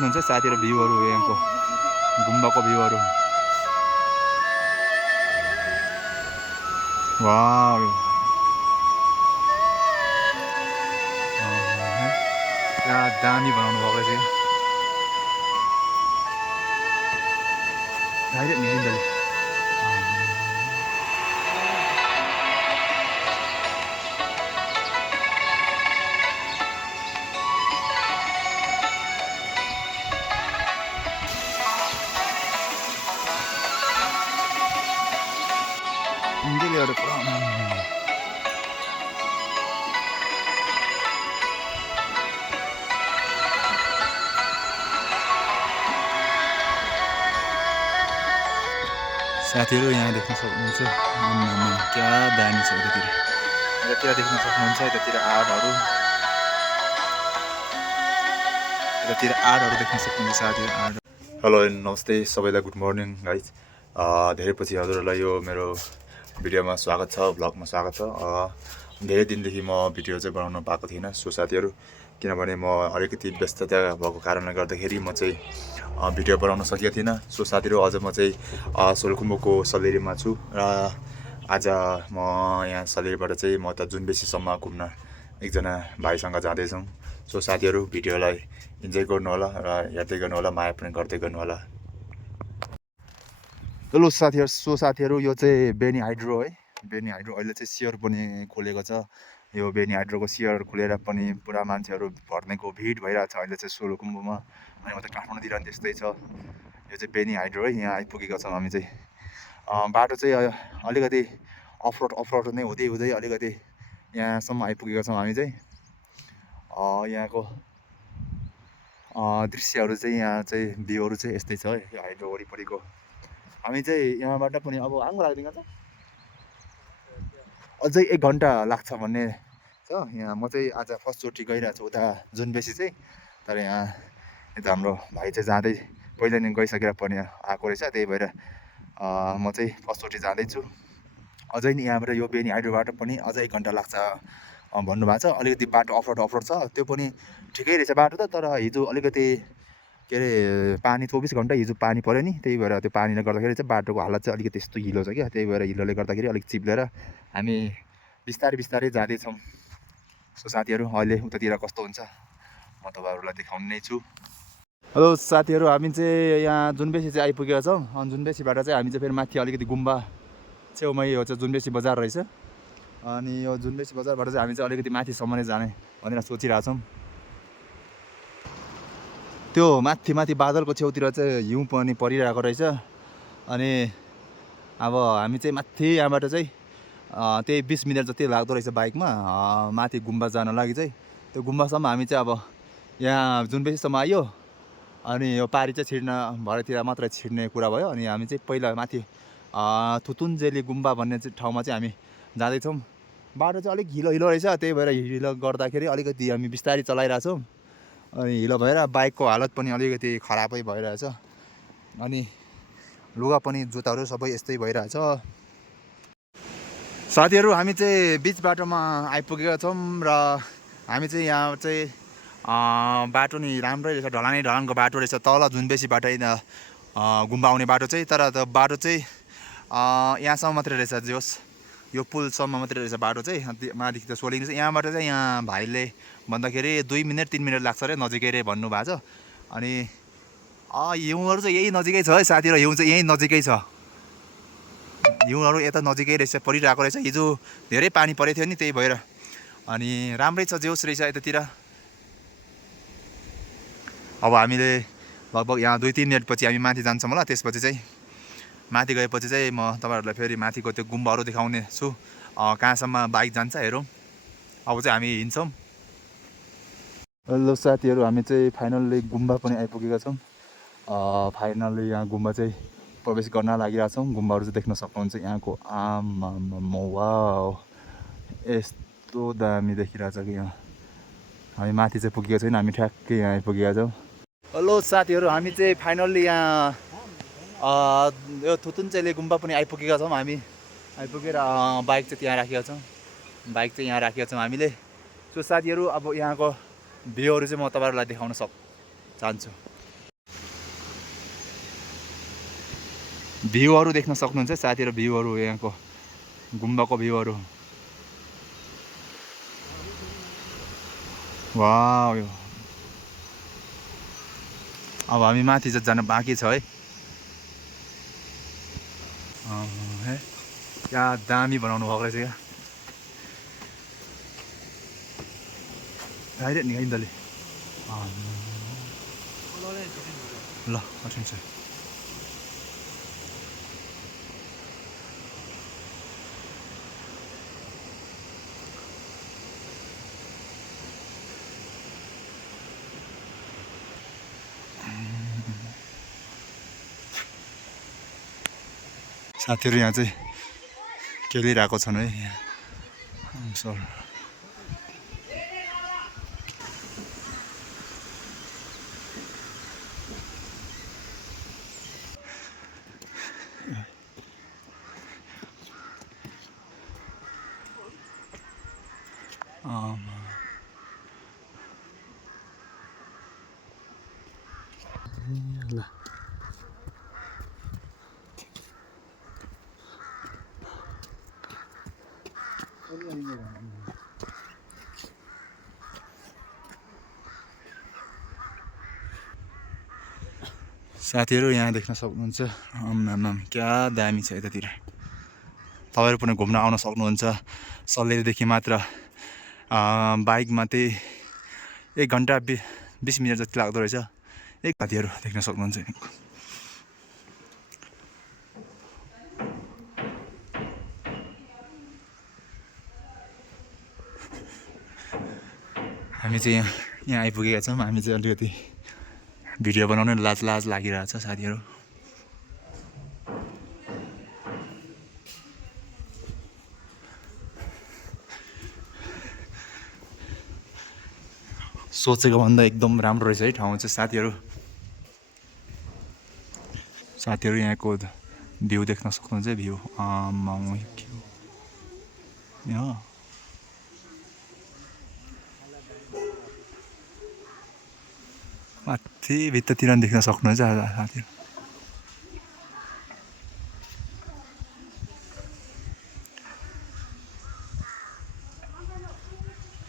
सक्नुहुन्छ साथीहरु भ्यूहरु यहाँको गुम्बाको भ्यूहरु वाउ क्या दामी बनाउनु भएको छ डाइरेक्ट निन्दले इंजिनियर पुरा साथीहरु यहाँ देख्न सक्नुहुन्छ क्या दामी छ यतातिर यतातिर देख्न सक्नुहुन्छ यतातिर आडहरु देख्न सक्नुहुन्छ साथीहरु आड हेलो नमस्ते सबैलाई गुड मर्निङ गाइज धेरै पछि हजुरहरुलाई यो मेरो भिडियोमा स्वागत छ भ्लगमा स्वागत छ धेरै दिनदेखि म भिडियो चाहिँ बनाउन पाएको थिएन सो साथीहरु किनभने म अलिकति व्यस्तता भएको कारणले गर्दाखेरि म चाहिँ भिडियो बनाउन सकेको थिएन सो साथीहरु आज म चाहिँ सोलुखुम्बुको सलेरीमा छु र आज म यहाँ सलेरीबाट चाहिँ म त जुनबेसीसम्म घुम्न एकजना भाइसँग जाँदै छौं सो साथीहरु भिडियोलाई इन्जोय गर्नु होला र हेर्दै गर्नु होला माया पनि गर्दै गर्नु होला हेलो साथीहरु यो चाहिँ बेनी हाइड्रो है बेनी हाइड्रो अहिले चाहिँ सियर पनि खोलेको छ यो बेनी हाइड्रोको सियर खुलेर पनि पुरा मान्छेहरु भर्नेको भिड भइरहेछ अहिले चाहिँ सोलुखुम्बुमा अनि म त काठमाडौँतिर पनि त्यस्तै छ यो चाहिँ बेनी हाइड्रो है यहाँ आइपुगेका छौं हामी चाहिँ बाटो चाहिँ अलिकति अफरोड नै हुँदै हुँदै अलिकति यहाँसम्म आइपुगेका छौं हामी चाहिँ यहाँको दृश्यहरु चाहिँ यहाँ चाहिँ भ्यूहरु चाहिँ यस्तै छ है यो हाइड्रो वरिपरिको हामी चाहिँ यहाँबाट पनि अब आउँग लाग्दैन छ अझै 1 घण्टा लाग्छ भन्ने छ यहाँ म चाहिँ आज फर्स्ट चोटी गइरहेको छु उता जुनबेसी चाहिँ तर यहाँ यता हाम्रो भाइ चाहिँ जाँदै पहिले नै गइसकेर पनि आएको रहेछ त्यही भएर म चाहिँ फर्स्ट चोटी जाँदै छु अझै नि यहाँबाट यो बेनी हाइड्रोबाट पनि अझै 1 घण्टा लाग्छ भन्नु भएको छ अलिकति बाटो अफरोड छ त्यो पनि ठिकै रहेछ बाटो त तर हिजो अलिकति के रे पानी 24 घण्टा हिजो पानी पर्यो नि त्यही भएर त्यो पानीले गर्दाखेरि चाहिँ बाटोको हालत चाहिँ अलिकति त्यस्तो हिलो छ क्या त्यही भएर हिलोले गर्दाखेरि अलिक चिप्लेर हामी बिस्तारै जाँदै छौं सो साथीहरु अहिले उतातिर कस्तो हुन्छ म तपाईहरुलाई देखाउने नै छु हेलो साथीहरु हामी चाहिँ यहाँ जुनबेसी चाहिँ आइपुगेका छौं अनि जुनबेसीबाट चाहिँ हामी चाहिँ फेरि माथि अलिकति गुम्बा छेउमै यो चाहिँ जुनबेसी बजार रहेछ अनि यो जुनबेसी बजारबाट चाहिँ हामी चाहिँ अलिकति माथिसम्म नै जाने भनेर सोचिरहेका छौं त्यो माथि बादलको छेउतिर चाहिँ हिउँ पनि परिरहेको रहेछ अनि अब हामी चाहिँ माथि यहाँबाट चाहिँ त्यही 20 मिनेट जति लाग्दो रहेछ बाइकमा माथि गुम्बा जान लागि चाहिँ त्यो गुम्बासम्म हामी चाहिँ अब यहाँ जुनबेसीसम्म आइयो अनि यो पारी चाहिँ छिर्न भरेतिर मात्र छिर्ने कुरा भयो अनि हामी चाहिँ पहिला माथि थुतुन्जेली गुम्बा भन्ने ठाउँमा चाहिँ हामी जाँदैछौँ बाटो चाहिँ अलिक हिलो रहेछ त्यही भएर हिलो गर्दाखेरि अलिकति हामी बिस्तारै चलाइरहेछौँ अनि हिलो भएर बाइकको हालत पनि अलिकति खराबै भइरहेछ अनि लुगा पनि जुत्ताहरू सबै यस्तै भइरहेछ साथीहरु हामी चाहिँ बीच बाटोमा आइपुगेका छौं र हामी चाहिँ यहाँ चाहिँ बाटो नि राम्रै रहेछ ढलानको बाटो रहेछ तल जुनबेसीबाटै गुम्बा आउने बाटो चाहिँ तर त्यो बाटो चाहिँ यहाँसम्म मात्रै रहेछ जोस यो पुलसम्म मात्रै रहेछ बाटो चाहिँ माथि त सोलिङ छ यहाँबाट चाहिँ यहाँ भाइले भन्दाखेरि 2 मिनेट 3 मिनेट लाग्छ रे नजिकै रे भन्नु भएको छ अनि हिउँहरु चाहिँ यही नजिकै छ है साथीहरु हिउँ चाहिँ यही नजिकै छ हिउँहरु यता नजिकै रहेछ परिरहेको रहेछ हिजो धेरै पानी परेको थियो नि त्यही भएर अनि राम्रै छ जोस रहेछ यतातिर अब हामीले लगभग यहाँ 2-3 मिनेट पछि हामी माथि जान्छौं होला त्यसपछि चाहिँ माथि गएपछि चाहिँ म तपाईहरुलाई फेरि माथिको त्यो गुम्बाहरु देखाउने छु कहाँसम्म बाइक जान्छ हेरौं अब चाहिँ हामी हिँड्छौं हेलो साथीहरु हामी चाहिँ फाइनल्ली गुम्बा पनि आइपुगेका छौं फाइनल्ली यहाँ गुम्बा चाहिँ प्रवेश गर्न लागिरहेका छौं गुम्बाहरु चाहिँ देख्न सक्नुहुन्छ यहाँको वाउ यस्तो दामी देखिरहेछ कि यहाँ हामी माथि चाहिँ पुगेका छैन हामी ठ्याक्कै यहाँ आइपुगेका छौं हेलो साथीहरु हामी चाहिँ फाइनल्ली यहाँ यो थुतुन्जेली गुम्बा पनि आइपुगेका छौं हामी आइपुगेर बाइक चाहिँ त्यहाँ राखेका छौं हामीले सो साथीहरु अब यहाँको भ्यूहरु चाहिँ म तपाईहरुलाई देखाउन चाहन्छु भ्यूहरू देख्न सक्नुहुन्छ साथीहरू, भ्यूहरू यहाँको गुम्बाको भ्यूहरू। वाउ, यो अब हामी माथि चाहिँ जान बाँकी छ है। है क्या दामी बनाउनु भएको रहेछ क्या, डाइरेक्ट निकालिँदले ल कठिन छ। साथीहरू यहाँ चाहिँ खेलिरहेको छन् है सर। ल साथीहरू यहाँ देख्न सक्नुहुन्छ, आम्माम क्या दामी छ यतातिर। तपाईँहरू पनि घुम्न आउन सक्नुहुन्छ। सल्लेरीदेखि मात्र बाइकमा चाहिँ 1 घन्टा 20 मिनट जति लाग्दो रहेछ। एक साथीहरू देख्न सक्नुहुन्छ। हामी चाहिँ यहाँ आइपुगेका छौँ। हामी चाहिँ अलिकति भिडियो बनाउन लाज लागिरहेछ साथीहरू। सोचेको भन्दा एकदम राम्रो रहेछ है ठाउँ चाहिँ साथीहरू। साथीहरू यहाँको भ्यू देख्न सक्नुहुन्छ। भ्यू माथि भित्रतिर देख्न सक्नुहुन्छ साथीहरू।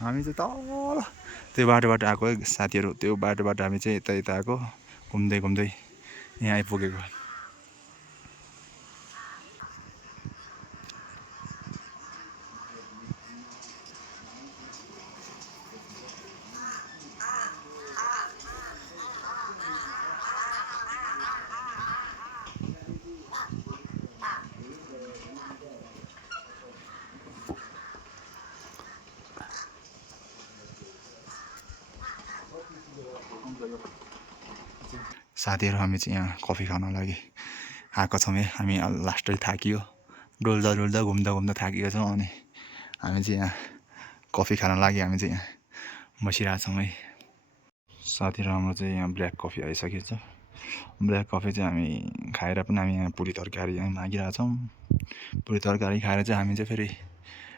हामी चाहिँ तल त्यो बाटोबाट आएको है साथीहरू। त्यो बाटोबाट हामी चाहिँ यता आएको, घुम्दै घुम्दै यहाँ आइपुगेको। साथीहरू हामी चाहिँ यहाँ कफी खान लागि आएको छौँ है। हामी लास्टै थाकियो, डुल्दा घुम्दा थाकिएको छौँ। अनि हामी चाहिँ यहाँ कफी खान लागि हामी चाहिँ यहाँ बसिरहेछौँ है। साथीहरू हाम्रो चाहिँ यहाँ ब्ल्याक कफी आइसकेको छ। ब्ल्याक कफी चाहिँ हामी खाएर पनि हामी यहाँ पुरी तरकारी यहाँ मागिरहेछौँ। पुरी तरकारी खाएर चाहिँ हामी चाहिँ फेरि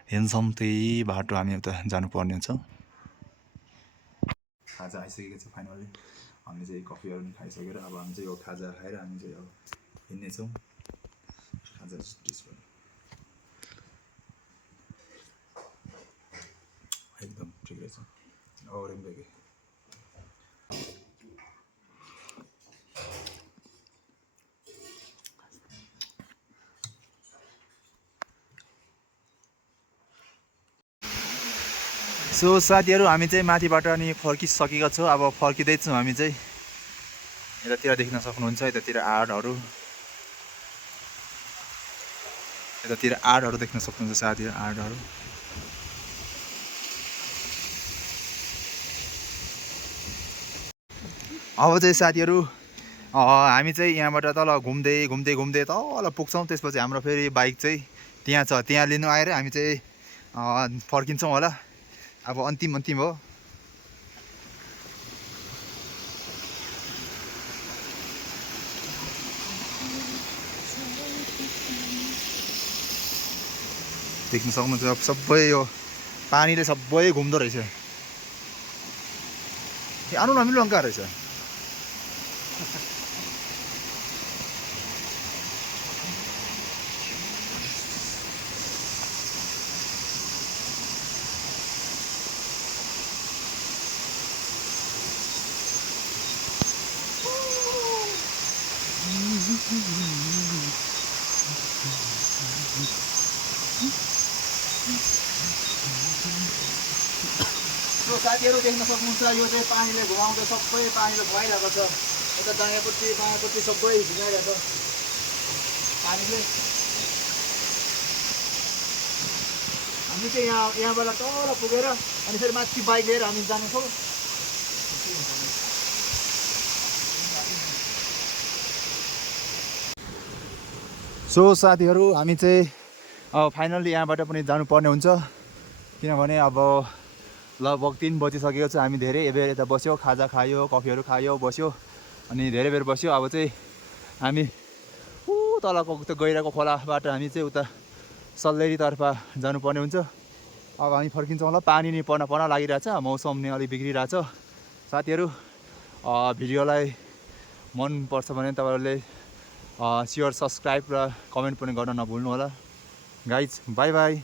हिँड्छौँ। त्यही बाटो हामी उता जानुपर्ने हुन्छ। खाजा आइसकेको छ फाइनली। हामी चाहिँ कफीहरू पनि खाइसकेर अब हामी चाहिँ यो खाजा खाएर हामी चाहिँ अब हिँड्नेछौँ। खाजा डिसबाट एकदम ठिकै छ। औरेम्बेके सो साथीहरू हामी चाहिँ माथिबाट अनि फर्किसकेका छौँ। अब फर्किँदैछौँ हामी चाहिँ। यतातिर देख्न सक्नुहुन्छ, यतातिर आडहरू देख्न सक्नुहुन्छ साथीहरू, आडहरू। अब चाहिँ साथीहरू हामी चाहिँ यहाँबाट तल घुम्दै तल पुग्छौँ। त्यसपछि हाम्रो फेरि बाइक चाहिँ त्यहाँ छ, त्यहाँ लिनु आएर हामी चाहिँ फर्किन्छौँ होला। अब अन्तिम हो। देख्न सक्नुहुन्छ सबै यो पानीले सबै घुम्दो रहेछ। आउनु नमिल्नु अङ्का रहेछ। साथीहरू देख्न सक्नुहुन्छ यो चाहिँ पानीले घुमाउँदै सबै पानीले भइरहेको छ यता दायाँपट्टि बायाँपट्टि सबै भिजाइरहेको छ पानीले हामी चाहिँ यहाँबाट तल पुगेर अनि फेरि माथि बाइक लिएर हामी जान्छौँ सो साथीहरू हामी चाहिँ अब फाइनल्ली यहाँबाट पनि जानुपर्ने हुन्छ किनभने अब लगभग 3 बजिसकेको छ हामी धेरै बेर यता बस्यो खाजा खायो कफीहरू खायो बस्यो अनि धेरै बेर बस्यो अब चाहिँ हामी तलको त्यो गहिराको खोलाबाट हामी चाहिँ उता सल्लेरीतर्फ जानुपर्ने हुन्छ अब हामी फर्किन्छौँ होला पानी नि पर्न लागिरहेछ मौसम नि अलिक बिग्रिरहेछ साथीहरू भिडियोलाई मनपर्छ भने तपाईँहरूले सेयर सब्सक्राइब र कमेन्ट पनि गर्न नभुल्नु होला गाइज बाई बाई